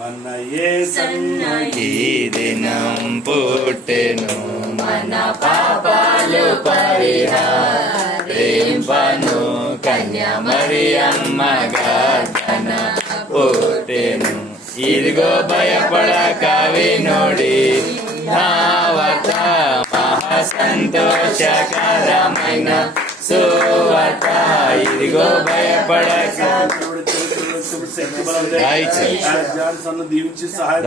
మన యేసన్న ఈ దినం పుట్టెను, మన పాపాలు పరిహరింపను, కన్య మరియమ్మగా తన పుట్టెను. ఇదిగో భయపడక వినుడి భావత, మహా సంతోషకరమైన సువార్త. ఇదిగో భయపడక దీవించి సహాయం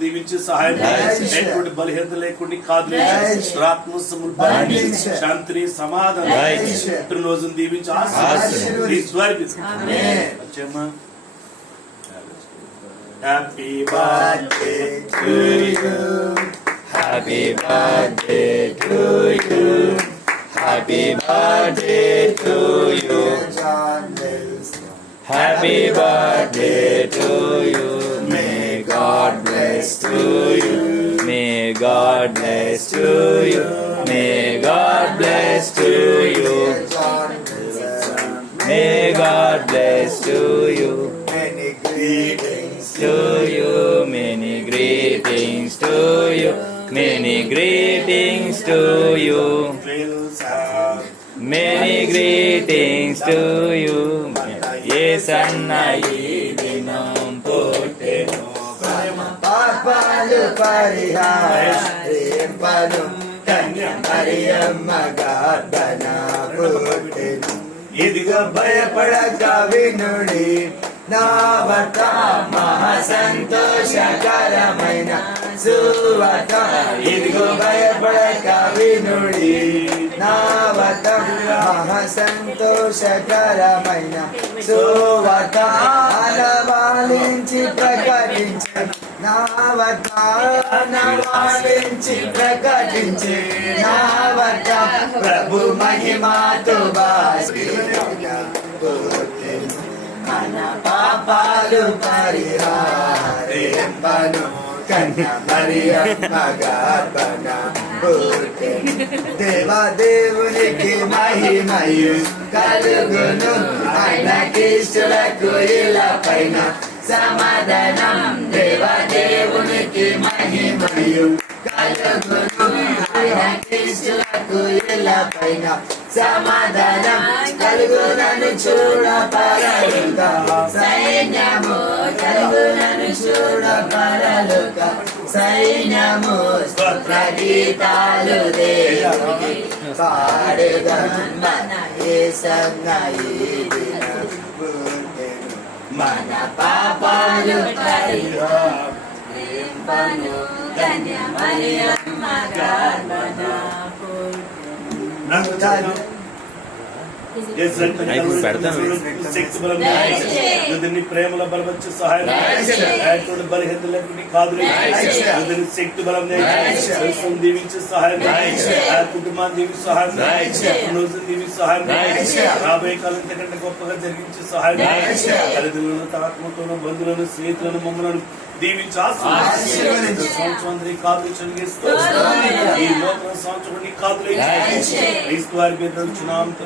దీవించి సహాయం ఎటువంటి బలహీనత లేకుండా కాదు శాంతిని సమాధానం రోజును దీవించి వచ్చేమ్మా. Happy birthday to you, happy birthday to you, happy birthday to you, happy birthday to you. May God bless to you, may God bless to you, may God bless to you, may God bless to you. Many greetings to you, many greetings to you, many greetings to you, many greetings to you. Yesanna ఈ దినం పుట్టెను, పాపాలు పరిహరింపను, కన్య మరియమ్మగా తన పుట్టెను. ఇదిగో భయపడక వినుడి నా వార్త, మహా సంతోషకరమైన సువార్త. ఇదిగో భయపడక వినుడి నా వార్త, మహా సంతోషకరమైన సువార్త. ఆలవాలించి ప్రకటించే నా వార్త, ఆలవాలించి ప్రకటించే నా వార్త. ప్రభు మహిమతో మన పాపాలు పరిహరింపను, కన్య మరియమ్మగా తన పుట్టెను. దేవదేవునికి మహిమయు కలుగును, ఆయనకిష్టులకు ఇళ్ళపైన సమాధానం. దేవదేవునికి మహిమయు కలుగును, ఆయనకిష్టులకు ఇళ్ళపైన సమాధానం. కలుగునను చూడ పరలోక సైన్యము, కలుగునను చూడ పరలోక సైన్యము. స్తోత్ర గీతాలు దేవునికి పాడెదను, మన యేసన్న ఈ దినం పుట్టెను. మన పాపాలు పరిహరింపను, కన్య మరియమ్మగా తన పుట్టెను. ప్రేమల బలవచ్చు సహాయం, బలహీనత లేకుండా కాదు శక్తి బలం దీవించే సహాయం, కుటుంబాన్ని దీవించి సహాయం, రోజును దీవించి సహాయం, రాబోయే కాలం కంటే గొప్పగా జరిగించే సహాయం, తల్లిదండ్రులను ఆత్మతోనూ బంధువులను స్నేహితులను మమ్మలను దీవించి సంవత్సరం కాదు చదివిస్తూ ఈ నూతన సంవత్సరం కాదు క్రీస్తు వారి మీద చునాంతో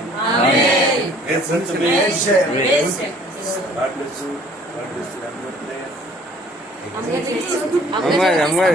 అమ్మాయి